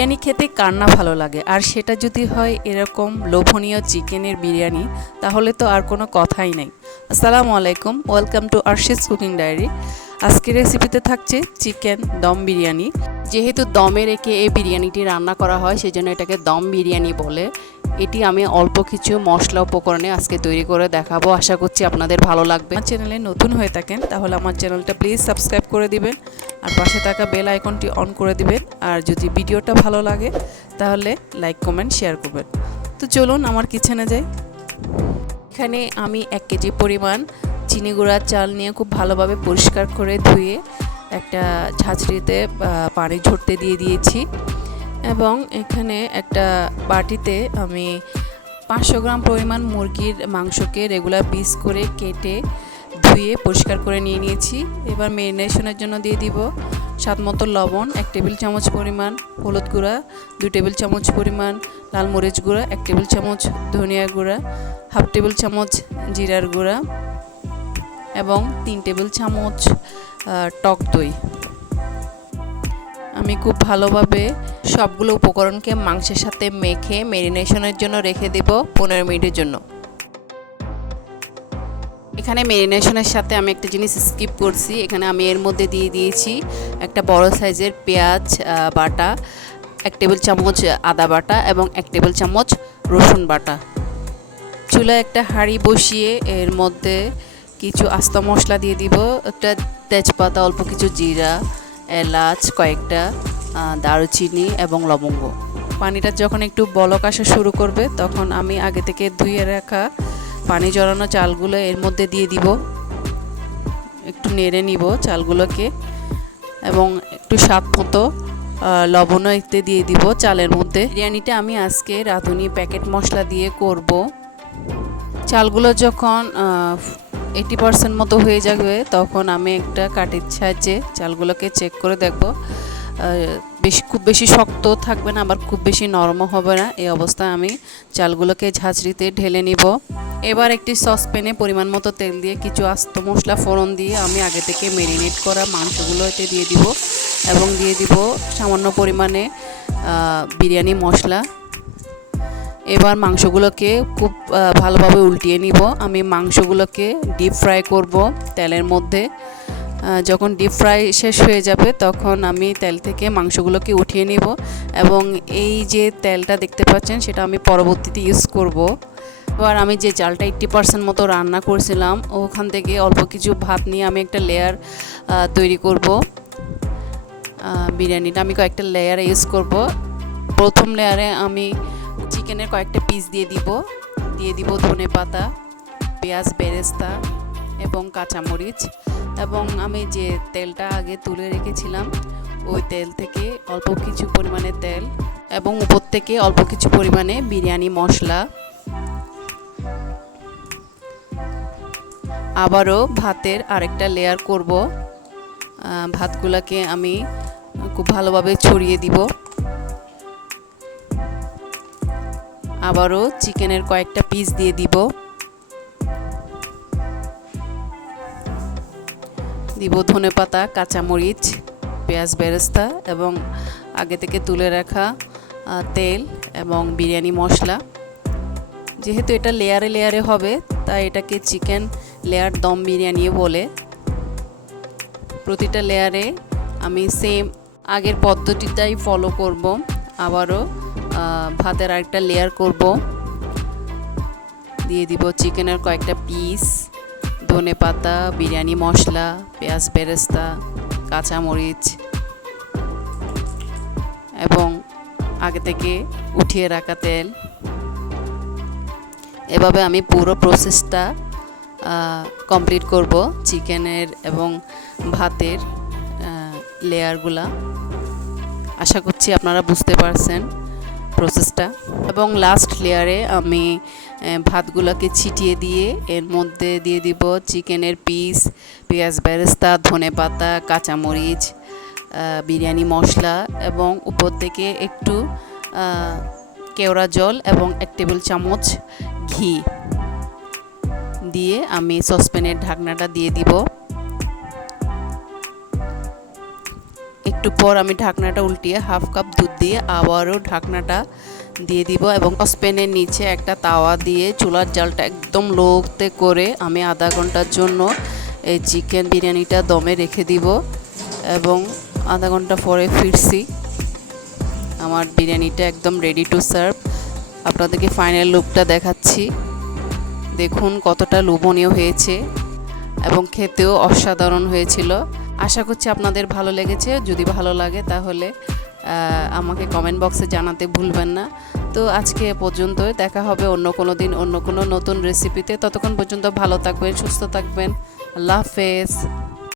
বিরিয়ানি খেতে কার না ভালো লাগে, আর সেটা যদি হয় এরকম লোভনীয় চিকেনের বিরিয়ানি, তাহলে তো আর কোনো কথাই নেই। আসসালামু আলাইকুম, ওয়েলকাম টু আরশিস কুকিং ডায়েরি। আজকের রেসিপিতে থাকছে চিকেন দম বিরিয়ানি। যেহেতু দমে রেখে এই বিরিয়ানিটি রান্না করা হয়, সেজন্য এটাকে দম বিরিয়ানি বলে। এটি আমি অল্প কিছু মশলা উপকরণে আজকে তৈরি করে দেখাবো। আশা করছি আপনাদের ভালো লাগবে। আমার চ্যানেলে নতুন হয়ে থাকেন তাহলে আমার চ্যানেলটা প্লিজ সাবস্ক্রাইব করে দিবেন, আর পাশে থাকা বেল আইকনটি অন করে দিবেন। আর যদি ভিডিওটা ভালো লাগে তাহলে লাইক কমেন্ট শেয়ার করবেন। তো চলুন আমার কিচেনে যাই। এখানে আমি 1 কেজি পরিমাণ চিনি গুঁড়ার চাল নিয়ে খুব ভালোভাবে পরিষ্কার করে ধুয়ে একটা ঝাঁঝরিতে পানি ঝরতে দিয়ে দিয়েছি, এবং এখানে একটা বাটিতে আমি 500 গ্রাম পরিমাণ মুরগির মাংসকে রেগুলার পিস করে কেটে ধুয়ে পরিষ্কার করে নিয়ে নিয়েছি। এবার ম্যারিনেশনের জন্য দিয়ে দিব স্বাদ মতো লবণ, 1 টেবিল চামচ পরিমাণ হলুদ গুঁড়া, 2 টেবিল চামচ পরিমাণ লাল মরিচ গুঁড়া, 1 টেবিল চামচ ধনিয়া গুঁড়া, হাফ টেবিল চামচ জিরার গুঁড়া এবং 3 টেবিল চামচ টক দই। আমি খুব ভালোভাবে সবগুলো উপকরণকে মাংসের সাথে মেখে ম্যারিনেশনের জন্য রেখে দেব 15 মিনিটের জন্য। এখানে ম্যারিনেশনের সাথে আমি একটা জিনিস স্কিপ করছি। এখানে আমি এর মধ্যে দিয়ে দিয়েছি একটা বড় সাইজের পেঁয়াজ বাটা, 1 টেবিল চামচ আদা বাটা এবং 1 টেবিল চামচ রসুন বাটা। চুলায় একটা হাঁড়ি বসিয়ে এর মধ্যে কিছু আস্ত মশলা দিয়ে দিব, একটা তেজপাতা, অল্প কিছু জিরা, এলাচ কয়েকটা, দারুচিনি এবং লবঙ্গ। পানিটা যখন একটু বলক আসা শুরু করবে তখন আমি আগে থেকে ধুয়ে রাখা পানি জড়ানো চালগুলো এর মধ্যে দিয়ে দিব। একটু নেড়ে নিব চালগুলোকে এবং একটু স্বাদ মতো লবণও এতে দিয়ে দিব চালের মধ্যে। বিরিয়ানিটা আমি আজকে রাঁধুনি প্যাকেট মশলা দিয়ে করব। চালগুলো যখন 80% মতো হয়ে যাবে তখন আমি একটা কাঠির সাহায্যে চালগুলোকে চেক করে দেখব। খুব বেশি শক্ত থাকবে না, আবার খুব বেশি নরমও হবে না। এই অবস্থায় আমি চালগুলোকে ঝাঁঝরিতে ঢেলে নিব। এবার একটি সসপ্যানে পরিমাণ মতো তেল দিয়ে কিছু আস্ত মশলা ফোড়ন দিয়ে আমি আগে থেকে ম্যারিনেট করা মাংসগুলো এতে দিয়ে দিব, এবং দিয়ে দিব সামান্য পরিমাণে বিরিয়ানি মশলা। এবার মাংসগুলোকে খুব ভালোভাবে উল্টিয়ে নিব। আমি মাংসগুলোকে ডিপ ফ্রাই করব তেলের মধ্যে। যখন ডিপ ফ্রাই শেষ হয়ে যাবে তখন আমি তেল থেকে মাংসগুলোকে উঠিয়ে নিব, এবং এই যে তেলটা দেখতে পাচ্ছেন সেটা আমি পরবর্তীতে ইউজ করব। এবার আমি যে চালটা 80% মতো রান্না করছিলাম ওখান থেকে অল্প কিছু ভাত নিয়ে আমি একটা লেয়ার তৈরি করব। বিরিয়ানিটা আমি কয়েকটা লেয়ারে ইউজ করব। প্রথম লেয়ারে আমি চিকেনের কয়েকটা পিস দিয়ে দিব ধনেপাতা, পেঁয়াজ বেরেস্তা এবং কাঁচামরিচ, এবং আমি যে তেলটা আগে তুলে রেখেছিলাম ওই তেল থেকে অল্প কিছু পরিমাণে তেল এবং উপর থেকে অল্প কিছু পরিমাণে বিরিয়ানি মশলা। আবারও ভাতের আরেকটা লেয়ার করব। ভাতগুলোকে আমি খুব ভালোভাবে ছড়িয়ে দিব। আবারও চিকেনের কয়েকটা পিস দিয়ে দিব ধনেপাতা, কাঁচামরিচ, পেঁয়াজ বেরেস্তা এবং আগে থেকে তুলে রাখা তেল এবং বিরিয়ানি মশলা। যেহেতু এটা লেয়ারে লেয়ারে হবে তাই এটাকে চিকেন লেয়ার দম বিরিয়ানি বলে। প্রতিটা লেয়ারে আমি সেম আগের পদ্ধতিটাই ফলো করব। আবারও ভাতের আরেকটা লেয়ার করব। দিয়ে দিব চিকেনের কয়েকটা পিস, ধনেপাতা, বিরিয়ানি মশলা, পেঁয়াজ বেরেস্তা, কাঁচামরিচ এবং আগে থেকে উঠিয়ে রাখা তেল। এভাবে আমি পুরো প্রসেসটা কমপ্লিট করব চিকেনের এবং ভাতের লেয়ারগুলা। আশা করছি আপনারা বুঝতে পারছেন প্রসেসটা। এবং লাস্ট লেয়ারে আমি ভাতগুলোকে ছিটিয়ে দিয়ে এর মধ্যে দিয়ে দিব চিকেনের পিস, পেঁয়াজ বেরেস্তা, ধনেপাতা, কাঁচামরিচ, বিরিয়ানি মশলা এবং উপর থেকে একটু কেওড়া জল এবং 1 টেবিল চামচ ঘি দিয়ে আমি সসপ্যানের ঢাকনাটা দিয়ে দিব। একটু পর আমি ঢাকনাটা উল্টিয়ে হাফ কাপ দুধ দিয়ে আবারও ঢাকনাটা দিয়ে দিব এবং সসপ্যানের নিচে একটা তাওয়া দিয়ে চুলার জালটা একদম লোতে করে আমি আধা ঘন্টার জন্য এই চিকেন বিরিয়ানিটা দমে রেখে দিব এবং আধা ঘন্টা পরে ফিরছি। আমার বিরিয়ানিটা একদম রেডি টু সার্ভ। আপনাদেরকে ফাইনাল লুকটা দেখাচ্ছি। দেখুন কতটা লোভনীয় হয়েছে এবং খেতেও অসাধারণ হয়েছিল। আশা করছি আপনাদের ভালো লেগেছে। যদি ভালো লাগে তাহলে আমাকে কমেন্ট বক্সে জানাতে ভুলবেন না। তো আজকে এ পর্যন্তই, দেখা হবে অন্য কোনো দিন অন্য কোনো নতুন রেসিপিতে। ততক্ষণ পর্যন্ত ভালো থাকবেন, সুস্থ থাকবেন। আল্লাহ হাফেজ।